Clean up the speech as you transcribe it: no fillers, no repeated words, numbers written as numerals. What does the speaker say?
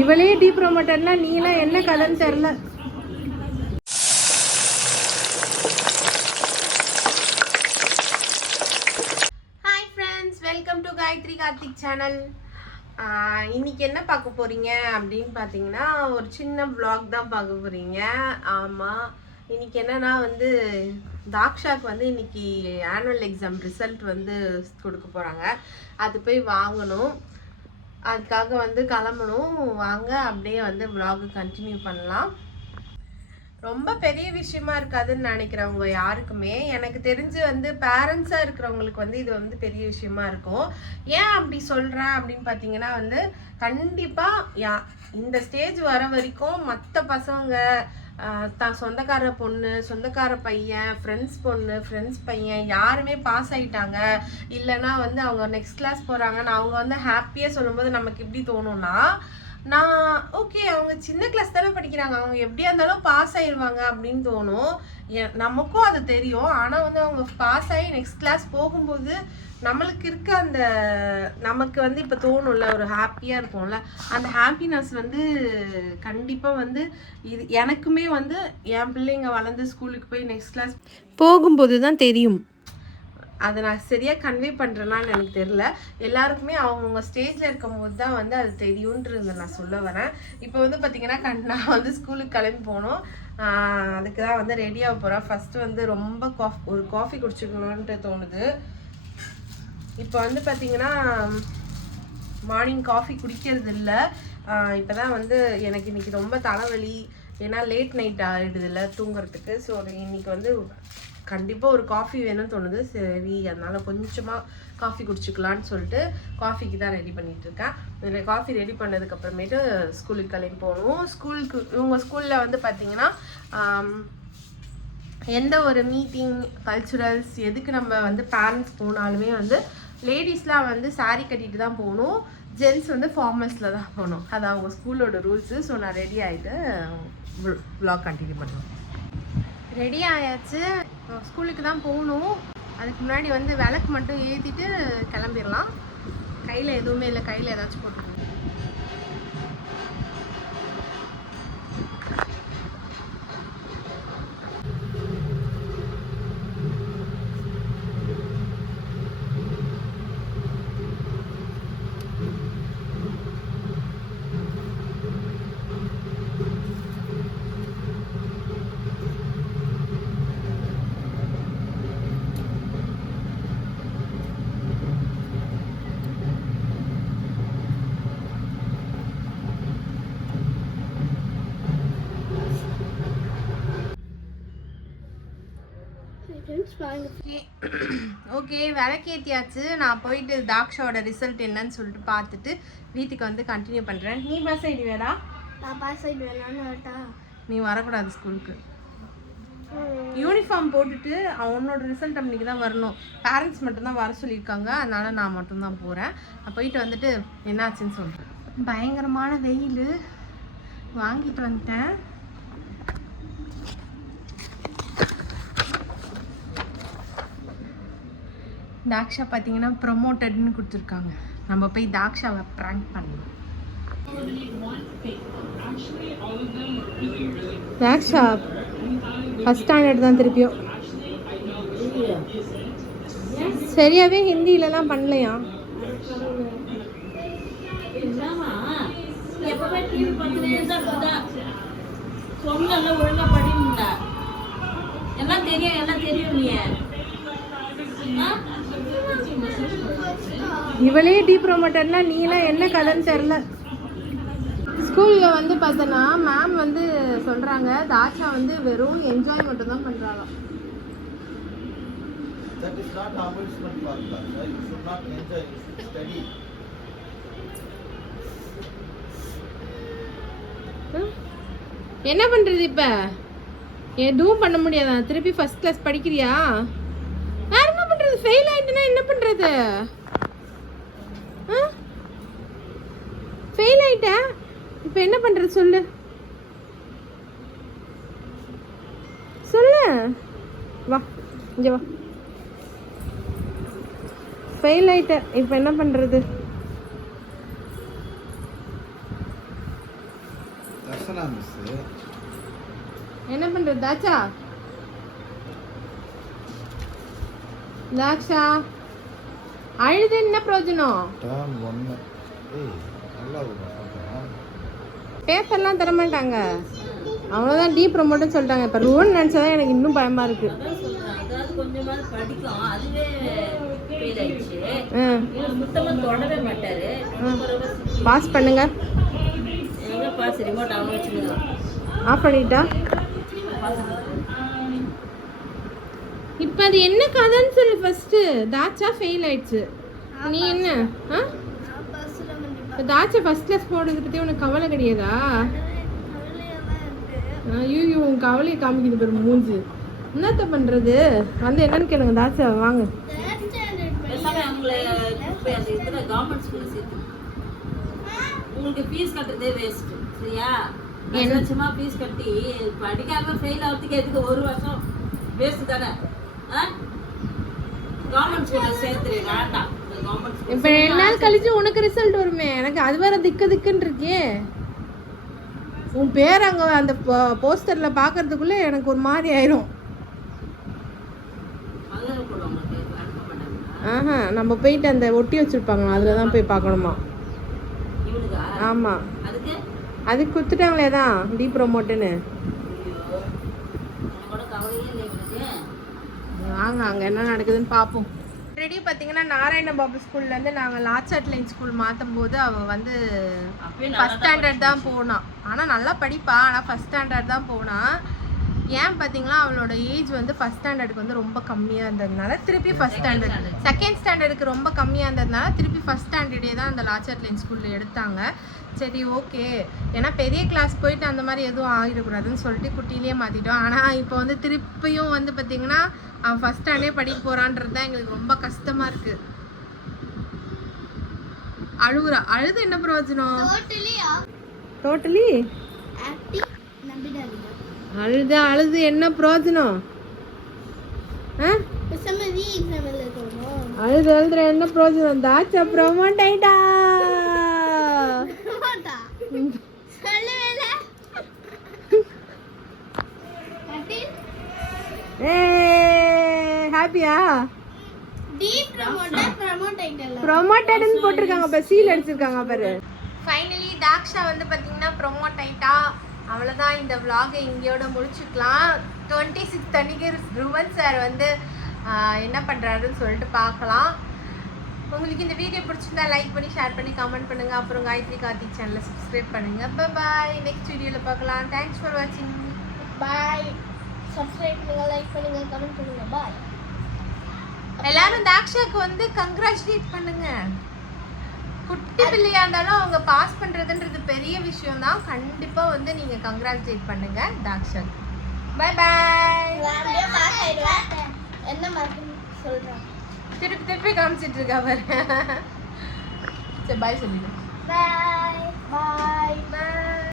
இவளே டீ ப்ரோமோட்டர்னா நீலாம் என்ன கதைன்னு தெரியல. Hi friends, welcome to Gayathri Karthik channel. இன்னைக்கு என்ன பார்க்க போறீங்க அப்படின்னு பார்த்தீங்கன்னா, ஒரு சின்ன vlog தான் பார்க்க போறீங்க. ஆமாம், இன்னைக்கு என்னன்னா வந்து தாக்ஷாக்கு வந்து இன்னைக்கு ஆனுவல் எக்ஸாம் ரிசல்ட் வந்து கொடுக்க போகிறாங்க. அது போய் வாங்கணும், அதுக்காக வந்து கிளம்பணும். வாங்க அப்படியே வந்து vlog கண்டினியூ பண்ணலாம். ரொம்ப பெரிய விஷயமா இருக்காதுன்னு நினைக்கிறவங்க யாருக்குமே, எனக்கு தெரிஞ்சு வந்து பேரண்ட்ஸாக இருக்கிறவங்களுக்கு வந்து இது வந்து பெரிய விஷயமா இருக்கும். ஏன் அப்படி சொல்கிறேன் அப்படின்னு பார்த்தீங்கன்னா வந்து கண்டிப்பாக இந்த ஸ்டேஜ் வர வரைக்கும் மற்ற பசங்க தான் சொந்தக்கார பொண்ணு, சொந்தக்கார பையன், ஃப்ரெண்ட்ஸ் பொண்ணு, ஃப்ரெண்ட்ஸ் பையன் யாருமே பாஸ் ஆகிட்டாங்க, இல்லைன்னா வந்து அவங்க நெக்ஸ்ட் கிளாஸ் போகிறாங்கன்னு அவங்க வந்து ஹாப்பியாக சொல்லும்போது நமக்கு எப்படி தோணும்னா, நான் ஓகே அவங்க சின்ன கிளாஸ் தானே படிக்கிறாங்க, அவங்க எப்படியா இருந்தாலும் பாஸ் ஆயிடுவாங்க அப்படின்னு தோணும். நமக்கும் அது தெரியும். ஆனால் வந்து அவங்க பாஸ் ஆகி நெக்ஸ்ட் கிளாஸ் போகும்போது நம்மளுக்கு இருக்க அந்த நமக்கு வந்து இப்போ தோணும்ல, ஒரு ஹாப்பியாக இருக்கும்ல, அந்த ஹாப்பினஸ் வந்து கண்டிப்பாக வந்து இது எனக்குமே வந்து என் பிள்ளைங்க வளர்ந்து ஸ்கூலுக்கு போய் நெக்ஸ்ட் கிளாஸ் போகும்போது தான் தெரியும். அதை நான் சரியாக கன்வே பண்ணுறேன்னான்னு எனக்கு தெரில. எல்லாருக்குமே அவங்கவுங்க ஸ்டேஜில் இருக்கும்போது தான் வந்து அது தெரியுன்றதை நான் சொல்ல வரேன். இப்போ வந்து பார்த்திங்கன்னா நான் வந்து ஸ்கூலுக்கு கிளம்பி போகணும். அதுக்கு தான் வந்து ரெடியாக போகிறேன். ஃபஸ்ட்டு வந்து ரொம்ப ஒரு காஃபி குடிச்சிக்கணுன்ட்டு தோணுது. இப்போ வந்து பார்த்திங்கன்னா மார்னிங் காஃபி குடிக்கிறது இல்லை. இப்போ தான் வந்து எனக்கு இன்றைக்கி ரொம்ப தலைவலி, ஏன்னா லேட் நைட் ஆகிடுதில்ல தூங்குறதுக்கு. ஸோ இன்றைக்கி வந்து கண்டிப்பாக ஒரு காஃபி வேணும்னு தோணுது. சரி, அதனால் கொஞ்சமாக காஃபி குடிச்சிக்கலான்னு சொல்லிட்டு காஃபிக்கு தான் ரெடி பண்ணிகிட்ருக்கேன். இதில் காஃபி ரெடி பண்ணதுக்கப்புறமேட்டு ஸ்கூலுக்கு கிளம்பி போகணும். இவங்க ஸ்கூலில் வந்து பார்த்திங்கன்னா எந்த ஒரு மீட்டிங், கல்ச்சுரல்ஸ் எதுக்கு நம்ம வந்து பேரண்ட்ஸ் போனாலுமே வந்து லேடிஸ்லாம் வந்து சாரீ கட்டிட்டு தான் போகணும், ஜென்ட்ஸ் வந்து ஃபார்மல்ஸில் தான் போகணும். அது அவங்க ஸ்கூலோட ரூல்ஸு. ஸோ நான் ரெடி ஆகிட்டு vlog கண்டினியூ பண்ணுவேன். ரெடி ஆயாச்சு, ஸ்கூலுக்கு தான் போகணும். அதுக்கு முன்னாடி வந்து விளக்கு மட்டும் ஏற்றிட்டு கிளம்பிடலாம். கையில் எதுவுமே இல்லை, கையில் ஏதாச்சும் போட்டுக்கணும். ஓகே, விளக்கேற்றியாச்சு. நான் போயிட்டு தாக்ஷாவோட ரிசல்ட் என்னன்னு சொல்லிட்டு பார்த்துட்டு வீட்டுக்கு வந்து கண்டினியூ பண்ணுறேன். நீ பாஸ் ஆகிடுவேடா? நான் பாஸ் ஆகிடுவேன். நீ வரக்கூடாது ஸ்கூலுக்கு. யூனிஃபார்ம் போட்டுட்டு அவனோட ரிசல்ட் அன்றைக்கி தான் வரணும். பேரண்ட்ஸ் மட்டும்தான் வர சொல்லியிருக்காங்க, அதனால் நான் மட்டும்தான் போகிறேன். நான் போயிட்டு வந்துட்டு என்னாச்சுன்னு சொல்கிறேன். பயங்கரமான வெயில், வாங்கிட்டு வந்துட்டேன். தாக்ஷா பார்த்தீங்கன்னா ப்ரொமோட்டட்னு கொடுத்துருக்காங்க. நம்ம போய் தாக்ஷாவை ப்ராங்க் பண்ணலாம். தாக்ஷா ஃபஸ்ட் ஸ்டாண்டர்ட் தான் திருப்பியும். சரியாகவே ஹிந்தியிலலாம் பண்ணலையா? எல்லாம் தெரியும். இவளே டீ ப்ரோமோட்டர்னா நீலாம் என்ன கதைன்னு தெரில. ஸ்கூலில் வந்து பார்த்தோன்னா மேம் வந்து சொல்கிறாங்க, தாக்ஷா வந்து வெறும் என்ஜாய் மட்டும் தான் பண்ணுறாங்க. என்ன பண்ணுறது இப்போ? எதுவும் பண்ண முடியாதா? திருப்பி ஃபஸ்ட் கிளாஸ் படிக்கிறியா? வேற என்ன பண்ணுறது? ஃபெயில் ஆகிட்டுனா என்ன பண்ணுறது? ஃபெயில் ஆகிட்ட இப்போ என்ன பண்ணுறது சொல்லு. வா இங்கே வா. ஃபெயில் ஆயிட்டேன். இப்போ என்ன பண்றது? தர்ஷனா மிஸ் என்ன பண்றது தாச்சா? தாக்ஷா அழுது என்ன பிரயோஜனம்? டேர்ம் 1 ஏய் நல்லா இருக்கும். பேப்பர்லாம் தர மாட்டாங்க, அவ்வளோதான். டீ ப்ரமோட்னு சொல்லிட்டாங்க. இப்போ ரூன்னு நினச்சதான் எனக்கு இன்னும் பயமா இருக்கு. அதாவது கொஞ்சமாவது படிக்கும், அதுவே ஃபெயில் ஆயிடுச்சு. இவர் சுத்தமா தொடவே மாட்டாரு. பாஸ் பண்ணுங்க. எங்க பாஸ் ரிமோட் அவங்க வச்சுருந்தோம். ஆஃப் பண்ணிட்டா. இப்போ அது என்ன கதைன்னு சொல்லு ஃபர்ஸ்ட். தாச்சா ஃபெயில் ஆயிடுச்சு, நீ என்ன ஆ? இப்போ தாச்சா ஃபர்ஸ்ட் கிளாஸ் போடுறத பற்றி உனக்கு கவலை கிடையாதா? ஐயோ உன் கவலையை காமிக்குது பேர் மூஞ்சி. என்னத்த பண்ணுறது? வந்து என்னன்னு கேளுங்க தாச்சா, வாங்க. பேசாம அவங்கள போய் அந்த இதுல கவர்மெண்ட் ஸ்கூல்ல சேர்த்து உங்களுக்கு ஃபீஸ் கட்டுறதே வேஸ்ட். சரியா? லட்சமா ஃபீஸ் கட்டி படிக்காம ஃபெயில் ஆகிறதுக்கு எதுக்கு ஒரு வருஷம் வேஸ்ட் தானே? கவர்மெண்ட் ஸ்கூல்ல சேர்த்து வேண்டாம். கவர்மெண்ட் இப்போ 2 நாள் கழிச்சு உனக்கு ரிசல்ட் வருமே, எனக்கு அது வேற திக்குன்னு இருக்கே. உன் பேர் அங்கே அந்த போஸ்டரில் பார்க்கறதுக்குள்ளே எனக்கு ஒரு மாதிரி ஆயிரும். ஆஹா, நம்ம போயிட்டு அந்த ஒட்டி வச்சுருப்பாங்க அதில் தான் போய் பார்க்கணுமா? ஆமாம், அதுக்கு கொடுத்துட்டாங்களே தான் டி ப்ரமோட்டுன்னு. வாங்க அங்கே என்ன நடக்குதுன்னு பார்ப்போம். ஆல்ரெடி பார்த்தீங்கன்னா நாராயண பாபு ஸ்கூல்லேருந்து நாங்கள் லாச்சாட் லைன் ஸ்கூல் மாற்றும் போது அவள் வந்து ஃபஸ்ட் ஸ்டாண்டர்ட் தான் போனான். ஆனால் நல்லா படிப்பா, ஆனால் ஃபஸ்ட் ஸ்டாண்டர்ட் தான் போனான். ஏன் பார்த்தீங்களா, அவளோட ஏஜ் வந்து ஃபஸ்ட் ஸ்டாண்டர்டுக்கு வந்து ரொம்ப கம்மியாக இருந்ததுனால திருப்பி ஃபஸ்ட் ஸ்டாண்டர்ட், செகண்ட் ஸ்டாண்டர்டுக்கு ரொம்ப கம்மியாக இருந்ததுனால திருப்பி ஃபஸ்ட் ஸ்டாண்டர்டே தான் அந்த லாச்சாட் லைன் ஸ்கூலில் எடுத்தாங்க. சரி ஓகே, ஏன்னா பெரிய கிளாஸ் போயிட்டு அந்த மாதிரி எதுவும் ஆகிடக்கூடாதுன்னு சொல்லிட்டு குட்டிலேயே மாற்றிட்டோம். ஆனால் இப்போ வந்து திருப்பியும் வந்து பார்த்திங்கன்னா அவன் ஃபஸ்ட் ஸ்டாண்டே படிக்க போகிறான்றது தான் எங்களுக்கு ரொம்ப கஷ்டமாக இருக்குது. அழுகுறா. அழுது என்ன பிரயோஜனம்? டோட்டலி அழுது என்ன பிரயோஜனம்? அழுதுற என்ன பிரயோஜனம்? தாச்சா ப்ரமோட் ஆயிட்டா. ஹாப்பியா? ப்ரமோட்டட்னு போட்டிருக்காங்க, இப்போ சீல் அடிச்சிருக்காங்க பாரு. ஃபைனலி தாக்ஷா வந்து பார்த்தீங்கன்னா ப்ரமோட் ஆயிட்டா. அவ்வளோதான், இந்த vlog-ஐ இங்கேயோட முடிச்சுக்கலாம். 26th அன்னைக்கு ருவன் சார் வந்து என்ன பண்ணுறாருன்னு சொல்லிட்டு பார்க்கலாம். உங்களுக்கு இந்த வீடியோ பிடிச்சிருந்தா லைக் பண்ணி ஷேர் பண்ணி கமெண்ட் பண்ணுங்கள். அப்புறம் காயத்ரி கார்த்திக் சேனலை சப்ஸ்கிரைப் பண்ணுங்கள். பாய், நெக்ஸ்ட் வீடியோவில் பார்க்கலாம். தேங்க்ஸ் ஃபார் வாட்சிங். பாய். சப்ஸ்கிரைப் பண்ணுங்க, லைக் பண்ணுங்க, கமெண்ட் பண்ணுங்க. பாய். எல்லாரும் தாக்ஷாக்கு வந்து கங்க்ராச்சுலேட் பண்ணுங்க. குட்டி பிள்ளையா இருந்தாலும் அவங்க பாஸ் பண்றதுன்றது பெரிய விஷயம் தான். கண்டிப்பா வந்து நீங்க கங்க்ராச்சுலேட் பண்ணுங்க தாக்ஷாக்கு. Bye bye. பாஸ் ஆயிடுவேன். என்ன மார்க் சொல்றேன்? திருப்பி காமிச்சிட்டு இருக்கா பாரு. சரி பாய் சொல்லிடு. பாய். பாய். பாய்.